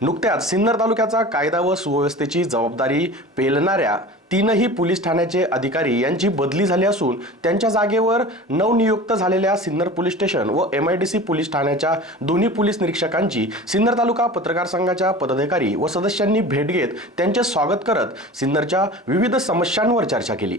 नुकत्याच सिन्नर तालुक्याचा कायदा व सुव्यवस्थेची जबाबदारी पेलणाऱ्या तीनही पोलीस ठाण्याचे अधिकारी यांची बदली झाली असून त्यांच्या जागेवर नवनियुक्त झालेल्या सिन्नर पोलीस स्टेशन व M I D C police ठाण्याच्या दोन्ही पोलीस निरीक्षकांची सिन्नर तालुका पत्रकार संघाच्या पदाधिकारी व सदस्यांनी भेट घेत त्यांचे स्वागत करत सिन्नरच्या विविध समस्यांवर चर्चा केली.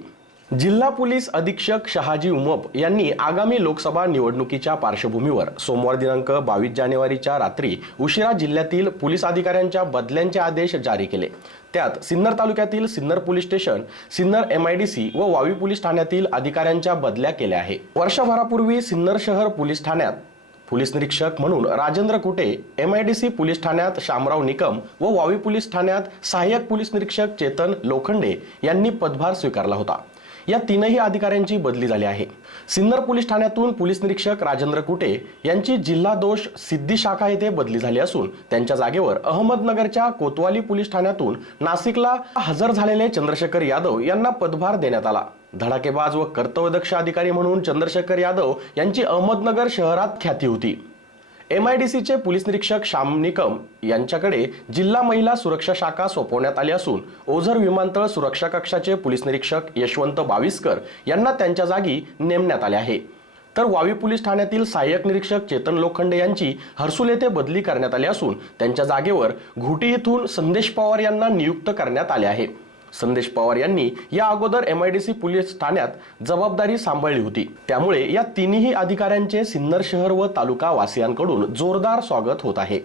जिल्हा पोलीस अधीक्षक शहाजी उमप यांनी आगामी लोकसभा निवडणुकीच्या पार्श्वभूमीवर सोमवार दिनांक बावीस जानेवारीच्या रात्री उशिरा जिल्ह्यातील पोलीस अधिकाऱ्यांच्या बदल्यांचे आदेश जारी केले. त्यात सिन्नर तालुक्यातील Sinnar police station Sinnar M I D C व वावी पोलीस ठाण्यातील अधिकाऱ्यांच्या बदल्या केल्या आहे. वर्षभरापूर्वी सिन्नर शहर पोलीस ठाण्यात पोलीस निरीक्षक म्हणून Rajendra Kute M I D C police ठाण्यात शामराव निकम व वावी पोलीस ठाण्यात सहाय्यक पोलीस निरीक्षक चेतन लोखंडे यांनी पदभार स्वीकारला होता. या तीनही अधिकाऱ्यांची बदली झाली आहे. सिन्नर पोलीस ठाण्यातून पोलीस निरीक्षक राजेंद्र कुटे यांची जिल्हा दोष सिद्धी शाखा येथे बदली झाली असून त्यांच्या जागेवर अहमदनगरच्या कोतवाली पोलीस ठाण्यातून नाशिकला हजर झालेले चंद्रशेखर यादव यांना पदभार देण्यात आला. धडाकेबाज व कर्तव्यदक्ष अधिकारी म्हणून चंद्रशेखर यादव यांची अहमदनगर शहरात ख्याती होती. एम आय डी सीचे पोलीस निरीक्षक श्याम निकम यांच्याकडे जिल्हा महिला सुरक्षा शाखा सोपवण्यात आली असून ओझर विमानतळ सुरक्षा कक्षाचे पोलीस निरीक्षक यशवंत बाविस्कर यांना त्यांच्या जागी नेमण्यात आले आहे. तर वावी पोलीस ठाण्यातील सहाय्यक निरीक्षक चेतन लोखंडे यांची हर्सुल येथे बदली करण्यात आली असून त्यांच्या जागेवर घुटी येथून संदेश पवार यांना नियुक्त करण्यात आले आहे. संदेश पवार यांनी या अगोदर M I D C police ठाण्यात जबाबदारी सांभाळली होती. त्यामुळे या तिन्ही अधिकाऱ्यांचे सिन्नर शहर व तालुका वासियांकडून जोरदार स्वागत होत आहे.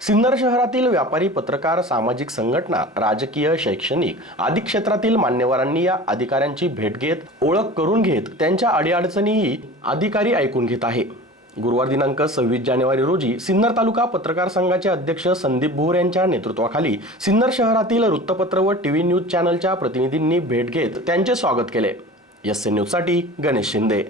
सिन्नर शहरातील व्यापारी पत्रकार सामाजिक संघटना राजकीय शैक्षणिक आदी क्षेत्रातील मान्यवरांनी या अधिकाऱ्यांची भेट घेत ओळख करून घेत त्यांच्या अडीअडचणीही अधिकारी ऐकून घेत आहे. गुरुवार दिनांक सव्वीस जानेवारी रोजी सिन्नर तालुका पत्रकार संघाचे अध्यक्ष संदीप भोर यांच्या नेतृत्वाखाली सिन्नर शहरातील वृत्तपत्र व टीव्ही न्यूज चॅनलच्या प्रतिनिधींनी भेट घेत त्यांचे स्वागत केले. एस एन न्यूजसाठी गणेश शिंदे.